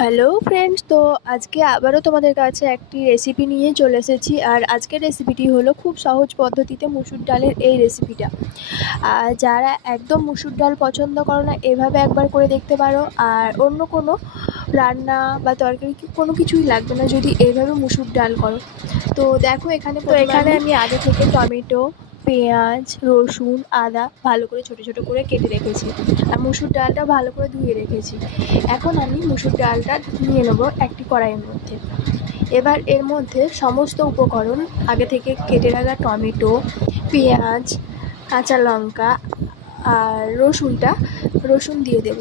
Hello friends, তো আজকে আবারও তোমাদের কাছে একটি রেসিপি নিয়ে চলে এসেছি। আর আজকের রেসিপিটি হলো খুব সহজ পদ্ধতিতে মুসুর ডালের এই রেসিপিটা। আর যারা একদম মুসুর ডাল পছন্দ করো না, এভাবে একবার করে দেখতে পারো। আর অন্য কোনো রান্না বা তরকারি কোনো কিছুই লাগবে না যদি এইভাবে মুসুর ডাল করো। তো দেখো এখানে আমি আগে থেকে টমেটো, পেঁয়াজ, রসুন, আদা ভালো করে ছোট ছোট করে কেটে রেখেছি। আর মুসুর ডালটা ভালো করে ধুয়ে রেখেছি। এখন আমি মুসুর ডালটা নিয়ে নেবো একটি কড়াইয়ের মধ্যে। এবার এর মধ্যে সমস্ত উপকরণ আগে থেকে কেটে রাখা টমেটো, পেঁয়াজ, কাঁচা লঙ্কা আর রসুন দিয়ে দেব।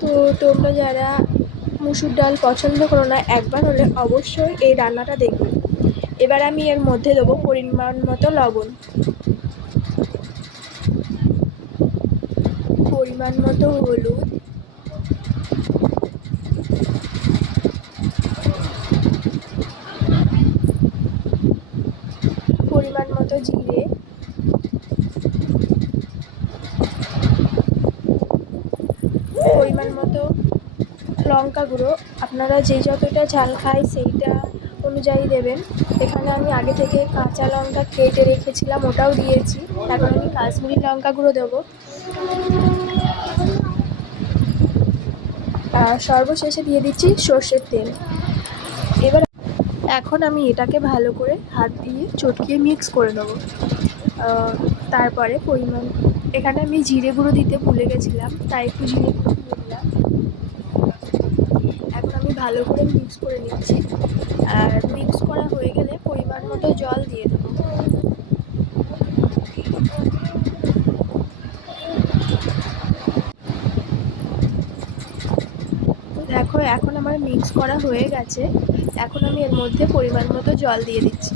তো তোমরা যারা মুসুর ডাল পছন্দ করো না, একবার হলে অবশ্যই এই রান্নাটা দেখবে। এবার আমি এর মধ্যে দেবো পরিমাণ মতো লবণ, পরিমাণ মতো হলুদ, পরিমাণ মতো জিরে, পরিমাণ মতো লঙ্কা গুঁড়ো। আপনারা যে যতটা ঝাল খায় সেইটা অনুযায়ী দেবেন। এখানে আমি আগে থেকে কাঁচা লঙ্কা কেটে রেখেছিলাম, ওটাও দিয়েছি। এখন আমি কাশ্মীরি লঙ্কা গুঁড়ো দেবো। আর সর্বশেষে দিয়ে দিচ্ছি সর্ষের তেল। এবার এখন আমি এটাকে ভালো করে হাত দিয়ে চটকিয়ে মিক্স করে নেবো। তারপরে এখানে আমি জিরে গুঁড়ো দিতে ভুলে গেছিলাম, তাই একটু জিরে গুঁড়ো দিয়ে দিলাম। এখন আমি ভালো করে মিক্স করে নিচ্ছি। আর মিক্স করা হয়ে গেলে পরিমাণ মতো জল দিয়ে দেবো। দেখো এখন আমার মিক্স করা হয়ে গেছে। এখন আমি এর মধ্যে পরিমাণ মতো জল দিয়ে দিচ্ছি।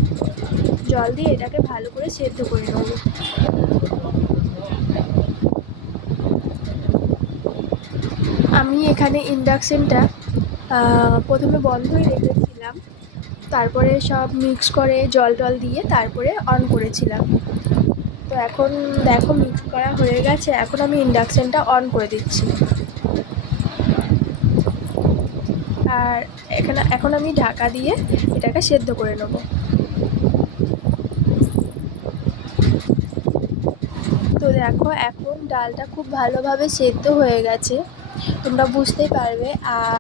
জল দিয়ে এটাকে ভালো করে সেদ্ধ করে নেব। আমি এখানে ইন্ডাকশানটা প্রথমে বন্ধই রেখেছিলাম, তারপরে সব মিক্স করে জল দিয়ে তারপরে অন করেছিলাম। তো এখন দেখো মিক্স করা হয়ে গেছে। এখন আমি ইন্ডাকশানটা অন করে দিচ্ছি। আর এখন আমি ঢাকা দিয়ে এটাকে সেদ্ধ করে নেব। তো দেখো এখন ডালটা খুব ভালোভাবে সেদ্ধ হয়ে গেছে, তোমরা বুঝতেই পারবে। আর